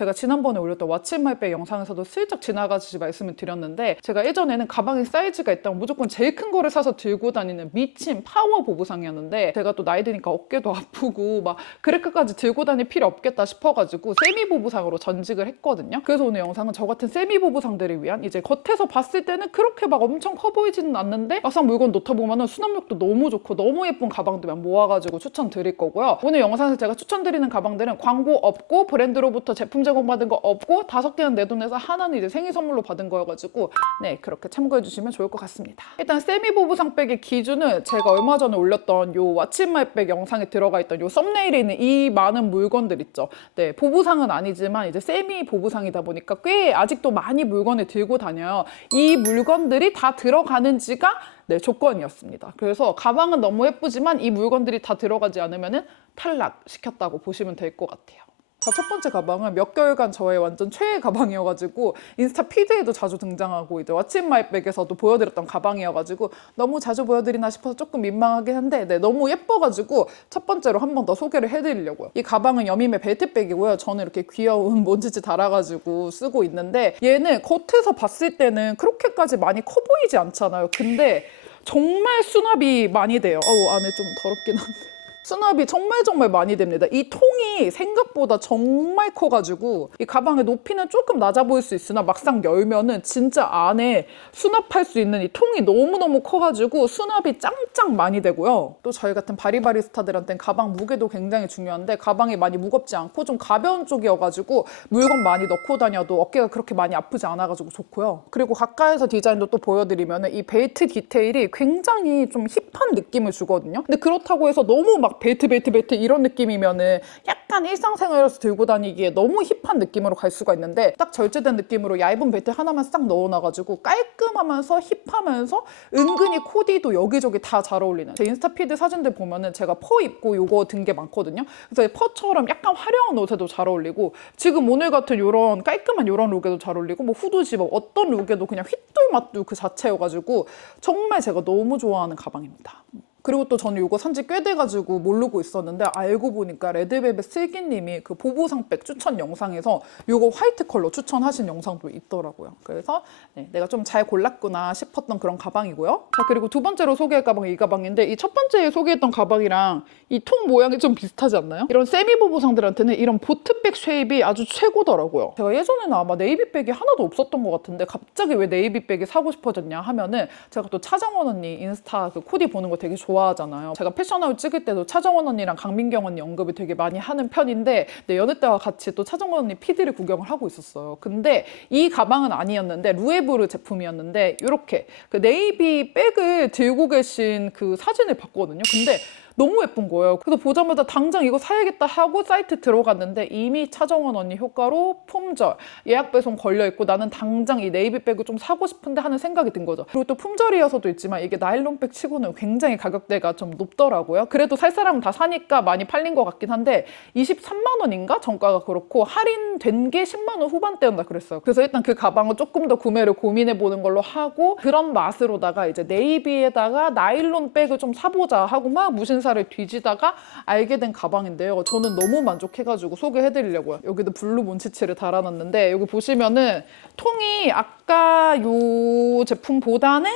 제가 지난번에 올렸던 What's in my bag 영상에서도 슬쩍 지나가듯이 말씀을 드렸는데, 제가 예전에는 가방에 사이즈가 있다면 무조건 제일 큰 거를 사서 들고 다니는 미친 파워 보부상이었는데, 제가 또 나이 드니까 어깨도 아프고 막 그렇게까지 들고 다닐 필요 없겠다 싶어가지고 세미 보부상으로 전직을 했거든요. 그래서 오늘 영상은 저 같은 세미 보부상들을 위한, 이제 겉에서 봤을 때는 그렇게 막 엄청 커 보이지는 않는데 막상 물건 놓다 보면은 수납력도 너무 좋고 너무 예쁜 가방들만 모아가지고 추천드릴 거고요. 오늘 영상에서 제가 추천드리는 가방들은 광고 없고 브랜드로부터 제품 제공받은 거 없고 5개는 내 돈에서 하나는 이제 생일 선물로 받은 거여가지고 네, 그렇게 참고해 주시면 좋을 것 같습니다. 일단 세미 보부상 백의 기준은 제가 얼마 전에 올렸던 요 What's in my bag 영상에 들어가 있던 요 썸네일에 있는 이 많은 물건들 있죠. 네, 보부상은 아니지만 이제 세미 보부상이다 보니까 꽤 아직도 많이 물건을 들고 다녀요. 이 물건들이 다 들어가는지가 네, 조건이었습니다. 그래서 가방은 너무 예쁘지만 이 물건들이 다 들어가지 않으면 탈락시켰다고 보시면 될 것 같아요. 자, 첫 번째 가방은 몇 개월간 저의 완전 최애 가방이어가지고 인스타 피드에도 자주 등장하고 이제 What's in my bag에서도 보여드렸던 가방이어가지고 너무 자주 보여드리나 싶어서 조금 민망하긴 한데 네, 너무 예뻐가지고 첫 번째로 한 번 더 소개를 해드리려고요. 이 가방은 여밈의 벨트백이고요. 저는 이렇게 귀여운 먼지지 달아가지고 쓰고 있는데, 얘는 겉에서 봤을 때는 그렇게까지 많이 커 보이지 않잖아요. 근데 정말 수납이 많이 돼요. 안에 좀 더럽긴 한데 수납이 정말 많이 됩니다. 이 통이 생각보다 정말 커가지고 이 가방의 높이는 조금 낮아 보일 수 있으나 막상 열면은 진짜 안에 수납할 수 있는 이 통이 너무너무 커가지고 수납이 짱짱 많이 되고요. 또 저희 같은 바리바리스타들한테는 가방 무게도 굉장히 중요한데, 가방이 많이 무겁지 않고 좀 가벼운 쪽이어가지고 물건 많이 넣고 다녀도 어깨가 그렇게 많이 아프지 않아가지고 좋고요. 그리고 가까이서 디자인도 또 보여드리면은 이 벨트 디테일이 굉장히 좀 힙한 느낌을 주거든요. 근데 그렇다고 해서 너무 막 벨트 이런 느낌이면은 약간 일상생활에서 들고 다니기에 너무 힙한 느낌으로 갈 수가 있는데, 딱 절제된 느낌으로 얇은 벨트 하나만 싹 넣어놔가지고 깔끔하면서 힙하면서 은근히 코디도 여기저기 다 잘 어울리는, 제 인스타 피드 사진들 보면은 제가 퍼 입고 요거 든 게 많거든요. 그래서 퍼처럼 약간 화려한 옷에도 잘 어울리고, 지금 오늘 같은 요런 깔끔한 요런 룩에도 잘 어울리고, 뭐 후드 집업 어떤 룩에도 그냥 휘뚤마뚤 그 자체여가지고 정말 제가 너무 좋아하는 가방입니다. 그리고 또 저는 이거 산지 꽤 돼가지고 모르고 있었는데, 알고 보니까 레드벨벳 슬기님이 그 보부상백 추천 영상에서 이거 화이트 컬러 추천하신 영상도 있더라고요. 그래서 네, 내가 좀 잘 골랐구나 싶었던 그런 가방이고요. 자, 그리고 두 번째로 소개할 가방이 이 가방인데, 이 첫 번째 소개했던 가방이랑 이 통 모양이 좀 비슷하지 않나요? 이런 세미 보부상들한테는 이런 보트백 쉐입이 아주 최고더라고요. 제가 예전에는 아마 네이비백이 하나도 없었던 것 같은데 갑자기 왜 네이비백이 사고 싶어졌냐 하면은, 제가 또 차정원 언니 인스타 그 코디 보는 거 되게 좋아하잖아요. 제가 패션아웃 찍을 때도 차정원 언니랑 강민경 언니 언급을 되게 많이 하는 편인데, 네, 여느 때와 같이 또 차정원 언니 피드를 구경을 하고 있었어요. 근데 이 가방은 아니었는데 루에브르 제품이었는데, 이렇게 그 네이비 백을 들고 계신 그 사진을 봤거든요. 근데 너무 예쁜 거예요. 그래서 보자마자 당장 이거 사야겠다 하고 사이트 들어갔는데 이미 차정원 언니 효과로 품절, 예약 배송 걸려있고, 나는 당장 이 네이비백을 좀 사고 싶은데 하는 생각이 든 거죠. 그리고 또 품절이어서도 있지만 이게 나일론백 치고는 굉장히 가격대가 좀 높더라고요. 그래도 살 사람은 다 사니까 많이 팔린 것 같긴 한데 23만 원인가? 정가가 그렇고 할인된 게 10만 원 후반대였나 그랬어요. 그래서 일단 그 가방을 조금 더 구매를 고민해보는 걸로 하고, 그런 맛으로다가 이제 네이비에다가 나일론백을 좀 사보자 하고 막 무신사를 뒤지다가 알게 된 가방인데요. 저는 너무 만족해가지고 소개해드리려고요. 여기도 블루 몬치치를 달아놨는데, 여기 보시면은 통이 아까 요 제품보다는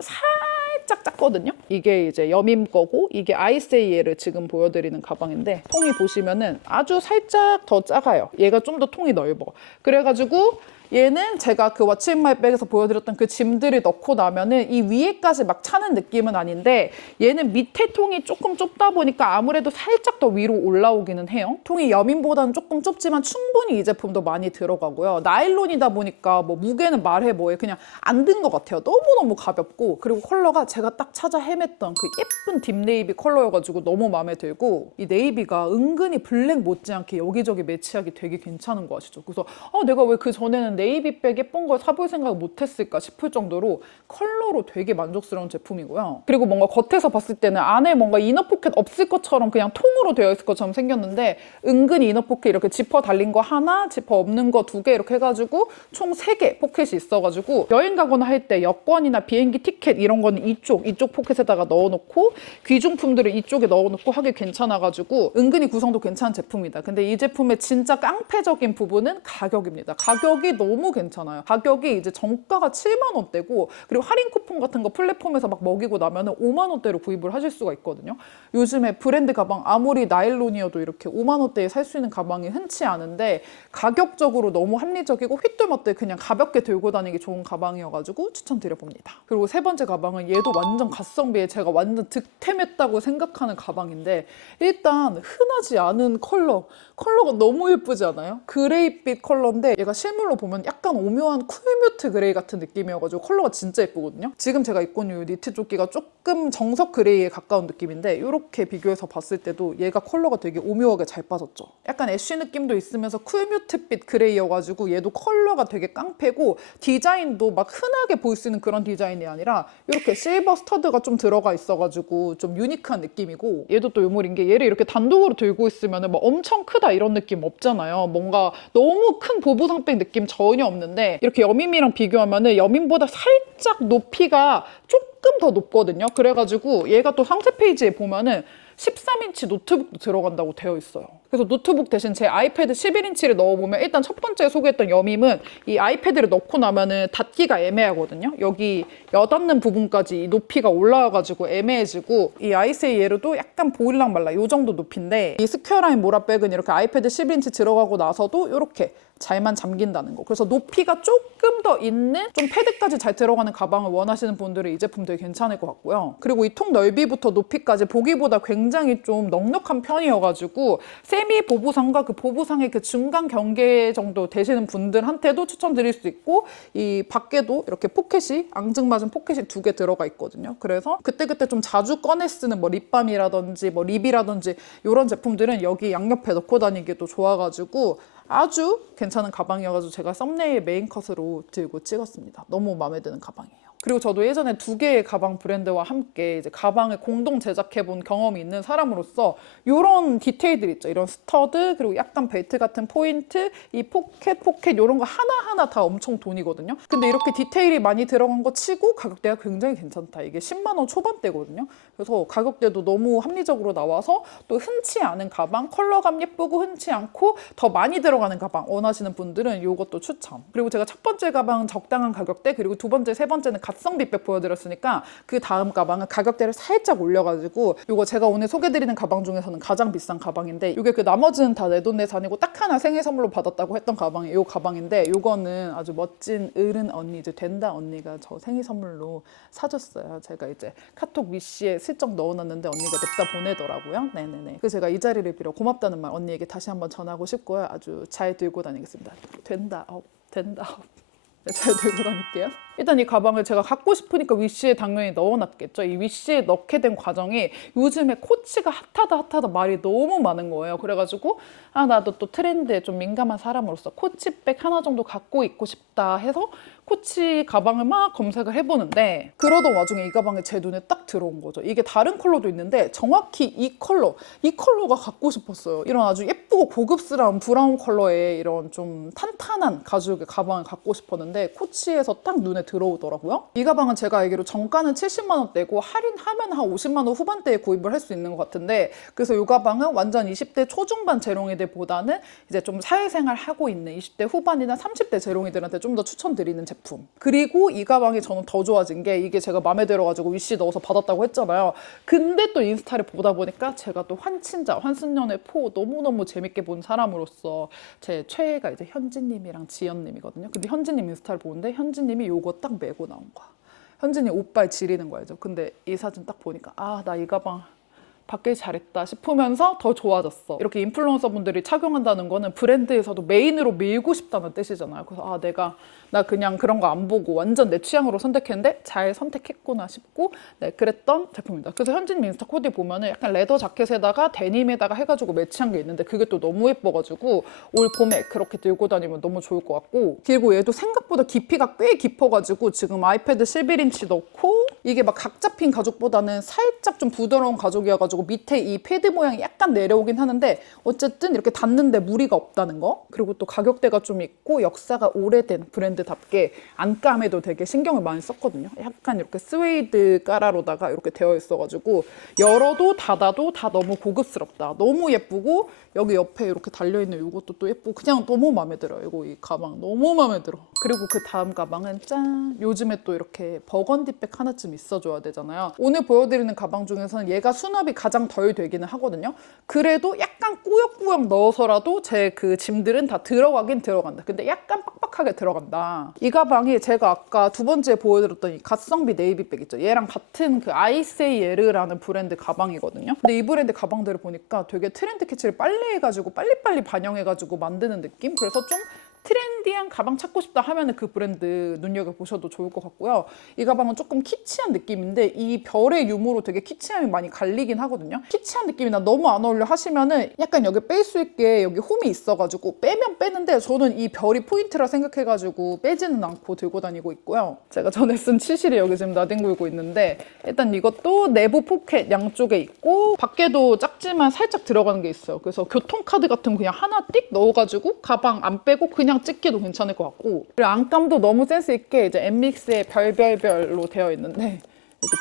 살짝 작거든요. 이게 이제 여밈 거고, 이게 아이세이에를 지금 보여드리는 가방인데, 통이 보시면은 아주 살짝 더 작아요. 얘가 좀 더 통이 넓어. 그래가지고 얘는 제가 그 What's in my bag에서 보여드렸던 그 짐들을 넣고 나면은 이 위에까지 막 차는 느낌은 아닌데, 얘는 밑에 통이 조금 좁다 보니까 아무래도 살짝 더 위로 올라오기는 해요. 통이 여민보다는 조금 좁지만 충분히 이 제품도 많이 들어가고요. 나일론이다 보니까 뭐 무게는 말해 뭐해 그냥 안 든 것 같아요. 너무너무 가볍고, 그리고 컬러가 제가 딱 찾아 헤맸던 그 예쁜 딥네이비 컬러여가지고 너무 마음에 들고, 이 네이비가 은근히 블랙 못지않게 여기저기 매치하기 되게 괜찮은 거 아시죠? 그래서 내가 왜 그 전에는 네이비백 예쁜 걸 사볼 생각 못했을까 싶을 정도로 컬러로 되게 만족스러운 제품이고요. 그리고 뭔가 겉에서 봤을 때는 안에 뭔가 이너포켓 없을 것처럼 그냥 통으로 되어 있을 것처럼 생겼는데, 은근히 이너포켓 이렇게 지퍼 달린 거 하나, 지퍼 없는 거 2개 이렇게 해가지고 총 3개 포켓이 있어가지고 여행 가거나 할 때 여권이나 비행기 티켓 이런 거는 이 이쪽 포켓에다가 넣어놓고 귀중품들을 이쪽에 넣어놓고 하기 괜찮아가지고 은근히 구성도 괜찮은 제품이다. 근데 이 제품의 진짜 깡패적인 부분은 가격입니다. 가격이 너무 괜찮아요. 가격이 이제 정가가 7만 원대고 그리고 할인 쿠폰 같은 거 플랫폼에서 막 먹이고 나면은 5만 원대로 구입을 하실 수가 있거든요. 요즘에 브랜드 가방 아무리 나일론이어도 이렇게 5만 원대에 살 수 있는 가방이 흔치 않은데 가격적으로 너무 합리적이고 휘뚜멋대 그냥 가볍게 들고 다니기 좋은 가방이어가지고 추천드려봅니다. 그리고 세 번째 가방은 얘도 완전 가성비에 제가 완전 득템했다고 생각하는 가방인데 일단 흔하지 않은 컬러가 너무 예쁘지 않아요? 그레이빛 컬러인데 얘가 실물로 보면 약간 오묘한 쿨뮤트 그레이 같은 느낌이어가지고 컬러가 진짜 예쁘거든요. 지금 제가 입고 있는 이 니트 조끼가 조금 정석 그레이에 가까운 느낌인데 이렇게 비교해서 봤을 때도 얘가 컬러가 되게 오묘하게 잘 빠졌죠. 약간 애쉬 느낌도 있으면서 쿨뮤트빛 그레이여가지고 얘도 컬러가 되게 깡패고 디자인도 막 흔하게 보일 수 있는 그런 디자인이 아니라 이렇게 실버 스터드가 좀 들어가 있어가지고 좀 유니크한 느낌이고 얘도 또 요물인 게 얘를 이렇게 단독으로 들고 있으면 막 엄청 크다 이런 느낌 없잖아요. 뭔가 너무 큰 보부상백 느낌 전혀 없는데 이렇게 여밈이랑 비교하면은 여밈보다 살짝 높이가 조금 더 높거든요. 그래가지고 얘가 또 상세 페이지에 보면은 13인치 노트북도 들어간다고 되어 있어요. 그래서 노트북 대신 제 아이패드 11인치를 넣어보면 일단 첫 번째 소개했던 여밈은 이 아이패드를 넣고 나면은 닫기가 애매하거든요. 여기 여닫는 부분까지 이 높이가 올라와가지고 애매해지고 이 아이세이 예로도 약간 보일랑 말라 이 정도 높이인데 이 스퀘어라인 모라백은 이렇게 아이패드 11인치 들어가고 나서도 이렇게 잘만 잠긴다는 거. 그래서 높이가 조금 더 있는 좀 패드까지 잘 들어가는 가방을 원하시는 분들은 이 제품 되게 괜찮을 것 같고요. 그리고 이 통 넓이부터 높이까지 보기보다 굉장히 좀 넉넉한 편이어가지고 세미 보부상과 그 보부상의 그 중간 경계 정도 되시는 분들한테도 추천드릴 수 있고 이 밖에도 이렇게 포켓이 앙증맞은 포켓이 2개 들어가 있거든요. 그래서 그때그때 좀 자주 꺼내 쓰는 뭐 립밤이라든지 뭐 립이라든지 이런 제품들은 여기 양옆에 넣고 다니기도 좋아가지고 아주 괜찮은 가방이어가지고 제가 썸네일 메인 컷으로 들고 찍었습니다. 너무 마음에 드는 가방이에요. 그리고 저도 예전에 2개의 가방 브랜드와 함께 이제 가방을 공동 제작해본 경험이 있는 사람으로서 이런 디테일들 있죠. 이런 스터드 그리고 약간 벨트 같은 포인트, 이 포켓 이런 거 하나하나 다 엄청 돈이거든요. 근데 이렇게 디테일이 많이 들어간 거 치고 가격대가 굉장히 괜찮다. 이게 10만 원 초반대거든요. 그래서 가격대도 너무 합리적으로 나와서 또 흔치 않은 가방, 컬러감 예쁘고 흔치 않고 더 많이 들어가는 가방 원하시는 분들은 이것도 추천. 그리고 제가 첫 번째 가방은 적당한 가격대 그리고 두 번째, 세 번째는 갓성비백 보여드렸으니까 그 다음 가방은 가격대를 살짝 올려가지고 이거 제가 오늘 소개드리는 가방 중에서는 가장 비싼 가방인데 이게 그 나머지는 다 내돈내산이고 딱 하나 생일 선물로 받았다고 했던 가방이 이 가방인데 이거는 아주 멋진 어른 언니 이제 된다 언니가 저 생일 선물로 사줬어요. 제가 이제 카톡 미씨에 슬쩍 넣어놨는데 언니가 냅다 보내더라고요. 네네네. 그래서 제가 이 자리를 빌어 고맙다는 말 언니에게 다시 한번 전하고 싶고요. 아주 잘 들고 다니겠습니다. 된다. 네, 잘 들고 다닐게요. 일단 이 가방을 제가 갖고 싶으니까 위시에 당연히 넣어놨겠죠. 이 위시에 넣게 된 과정이 요즘에 코치가 핫하다 말이 너무 많은 거예요. 그래가지고 나도 또 트렌드에 좀 민감한 사람으로서 코치백 하나 정도 갖고 있고 싶다 해서 코치 가방을 막 검색을 해보는데 그러던 와중에 이 가방이 제 눈에 딱 들어온 거죠. 이게 다른 컬러도 있는데 정확히 이 컬러가 갖고 싶었어요. 이런 아주 예쁘고 고급스러운 브라운 컬러의 이런 좀 탄탄한 가죽의 가방을 갖고 싶었는데 코치에서 딱 눈에 들어오더라고요. 이 가방은 제가 알기로 정가는 70만 원대고 할인하면 한 50만 원 후반대에 구입을 할 수 있는 것 같은데 그래서 이 가방은 완전 20대 초중반 재롱이들보다는 이제 좀 사회생활 하고 있는 20대 후반이나 30대 재롱이들한테 좀 더 추천드리는 제품. 그리고 이 가방이 저는 더 좋아진 게 이게 제가 마음에 들어가지고 위시 넣어서 받았다고 했잖아요. 근데 또 인스타를 보다 보니까 제가 또 환친자, 환승연애 포 너무너무 재밌게 본 사람으로서 제 최애가 이제 현진님이랑 지연님이거든요. 근데 현진님 인스타를 보는데 현진님이 요거 딱 메고 나온 거야. 현진이 옷발 지리는 거죠. 근데 이 사진 딱 보니까 나 이 가방 받길 잘했다 싶으면서 더 좋아졌어. 이렇게 인플루언서 분들이 착용한다는 거는 브랜드에서도 메인으로 밀고 싶다는 뜻이잖아요. 그래서 나 그냥 그런 거 안 보고 완전 내 취향으로 선택했는데 잘 선택했구나 싶고 네, 그랬던 제품입니다. 그래서 현진 인스타 코디 보면은 약간 레더 자켓에다가 데님에다가 해가지고 매치한 게 있는데 그게 또 너무 예뻐가지고 올 봄에 그렇게 들고 다니면 너무 좋을 것 같고 그리고 얘도 생각보다 깊이가 꽤 깊어가지고 지금 아이패드 11인치 넣고 이게 막 각 잡힌 가죽보다는 살짝 좀 부드러운 가죽이어가지고 있어가지고 밑에 이 패드 모양이 약간 내려오긴 하는데 어쨌든 이렇게 닿는데 무리가 없다는 거. 그리고 또 가격대가 좀 있고 역사가 오래된 브랜드답게 안감에도 되게 신경을 많이 썼거든요. 약간 이렇게 스웨이드 까라로다가 이렇게 되어 있어가지고 열어도 닫아도 다 너무 고급스럽다. 너무 예쁘고 여기 옆에 이렇게 달려있는 이것도 또 예쁘고 그냥 너무 마음에 들어요. 이거 이 가방 너무 마음에 들어. 그리고 그 다음 가방은 짠! 요즘에 또 이렇게 버건디백 하나쯤 있어줘야 되잖아요. 오늘 보여드리는 가방 중에서는 얘가 수납이 가장 덜 되기는 하거든요. 그래도 약간 꾸역꾸역 넣어서라도 제 그 짐들은 다 들어가긴 들어간다. 근데 약간 빡빡하게 들어간다. 이 가방이 제가 아까 두 번째 보여드렸던 이 갓성비 네이비백 있죠. 얘랑 같은 그 아이세이에르라는 브랜드 가방이거든요. 근데 이 브랜드 가방들을 보니까 되게 트렌드 캐치를 빨리 해가지고 빨리빨리 반영해가지고 만드는 느낌? 그래서 좀 트렌디한 가방 찾고 싶다 하면 그 브랜드 눈여겨보셔도 좋을 것 같고요. 이 가방은 조금 키치한 느낌인데 이 별의 유무로 되게 키치함이 많이 갈리긴 하거든요. 키치한 느낌이 나 너무 안 어울려 하시면은 약간 여기 뺄 수 있게 여기 홈이 있어가지고 빼면 빼는데 저는 이 별이 포인트라 생각해가지고 빼지는 않고 들고 다니고 있고요. 제가 전에 쓴 치실이 여기 지금 나뒹굴고 있는데 일단 이것도 내부 포켓 양쪽에 있고 밖에도 작지만 살짝 들어가는 게 있어요. 그래서 교통카드 같은 거 그냥 하나 띡 넣어가지고 가방 안 빼고 그냥 찍기도 괜찮을 것 같고 그리고 안감도 너무 센스 있게 이제 엠믹스의 별별별로 되어 있는데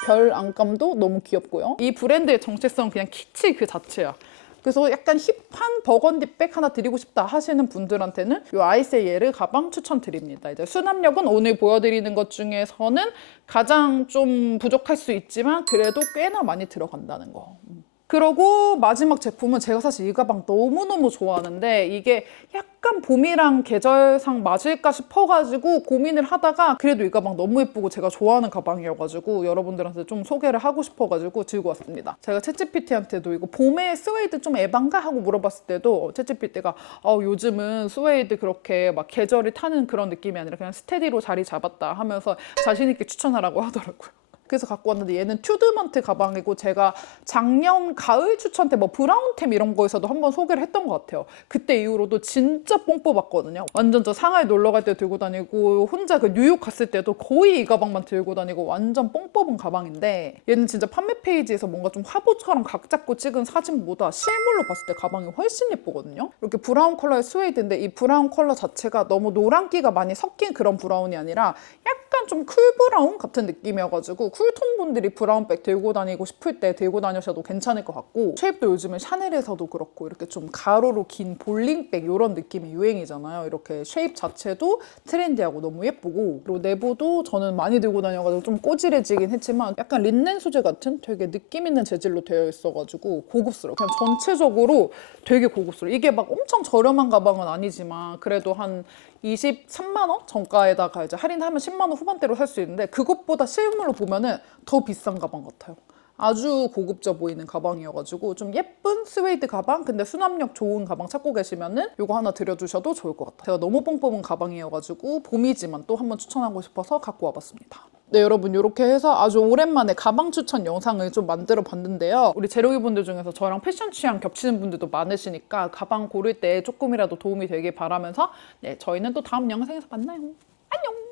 별 안감도 너무 귀엽고요. 이 브랜드의 정체성은 그냥 키치 그 자체야. 그래서 약간 힙한 버건디백 하나 드리고 싶다 하시는 분들한테는 이 아이세이에르 가방 추천드립니다. 이제 수납력은 오늘 보여드리는 것 중에서는 가장 좀 부족할 수 있지만 그래도 꽤나 많이 들어간다는 거. 그리고 마지막 제품은 제가 사실 이 가방 너무너무 좋아하는데 이게 약간 봄이랑 계절상 맞을까 싶어가지고 고민을 하다가 그래도 이 가방 너무 예쁘고 제가 좋아하는 가방이어가지고 여러분들한테 좀 소개를 하고 싶어가지고 들고 왔습니다. 제가 챗GPT한테도 이거 봄에 스웨이드 좀 에반가? 하고 물어봤을 때도 챗GPT가 요즘은 스웨이드 그렇게 막 계절이 타는 그런 느낌이 아니라 그냥 스테디로 자리 잡았다 하면서 자신 있게 추천하라고 하더라고요. 그래서 갖고 왔는데 얘는 튜드먼트 가방이고 제가 작년 가을 추천 때 뭐 브라운템 이런 거에서도 한번 소개를 했던 것 같아요. 그때 이후로도 진짜 뽕 뽑았거든요. 완전 저 상하이 놀러 갈 때 들고 다니고 혼자 그 뉴욕 갔을 때도 거의 이 가방만 들고 다니고 완전 뽕 뽑은 가방인데 얘는 진짜 판매 페이지에서 뭔가 좀 화보처럼 각 잡고 찍은 사진보다 실물로 봤을 때 가방이 훨씬 예쁘거든요. 이렇게 브라운 컬러의 스웨이드인데 이 브라운 컬러 자체가 너무 노란기가 많이 섞인 그런 브라운이 아니라 약간 좀 쿨 브라운 같은 느낌이어가지고 쿨톤 분들이 브라운백 들고 다니고 싶을 때 들고 다니셔도 괜찮을 것 같고 쉐입도 요즘에 샤넬에서도 그렇고 이렇게 좀 가로로 긴 볼링백 이런 느낌이 유행이잖아요. 이렇게 쉐입 자체도 트렌디하고 너무 예쁘고 그리고 내부도 저는 많이 들고 다녀가지고 좀 꼬질해지긴 했지만 약간 린넨 소재 같은 되게 느낌 있는 재질로 되어 있어가지고 고급스러워. 그냥 전체적으로 되게 고급스러워. 이게 막 엄청 저렴한 가방은 아니지만 그래도 한 23만 원 정가에다가 이제 할인하면 10만 원 후반대로 살 수 있는데 그것보다 실물로 보면은 더 비싼 가방 같아요. 아주 고급져 보이는 가방이어가지고 좀 예쁜 스웨이드 가방 근데 수납력 좋은 가방 찾고 계시면은 이거 하나 드려주셔도 좋을 것 같아요. 제가 너무 뽕 뽑은 가방이어가지고 봄이지만 또 한번 추천하고 싶어서 갖고 와봤습니다. 네 여러분 이렇게 해서 아주 오랜만에 가방 추천 영상을 좀 만들어 봤는데요. 우리 제로기 분들 중에서 저랑 패션 취향 겹치는 분들도 많으시니까 가방 고를 때 조금이라도 도움이 되길 바라면서 네 저희는 또 다음 영상에서 만나요. 안녕.